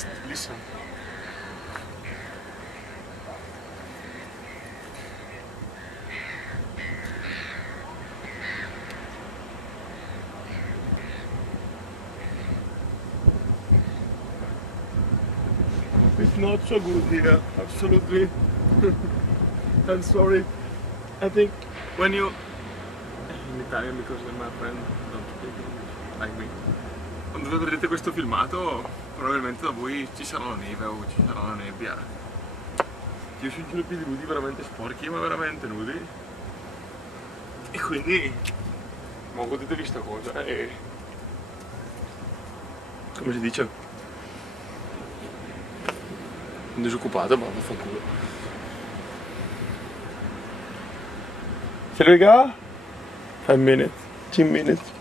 Just listen. It's not so good here, absolutely. I'm sorry. I think when you in Italian because my friend don't speak English like me. Quando vedrete questo filmato probabilmente da voi ci sarà la neve o ci sarà la nebbia. Io sono i piedi nudi veramente sporchi, ma veramente nudi. E quindi ma godetevi sta cosa e come si dice? Disoccupato, ma vaffanculo. Se raga 5 minutes, 10 minutes.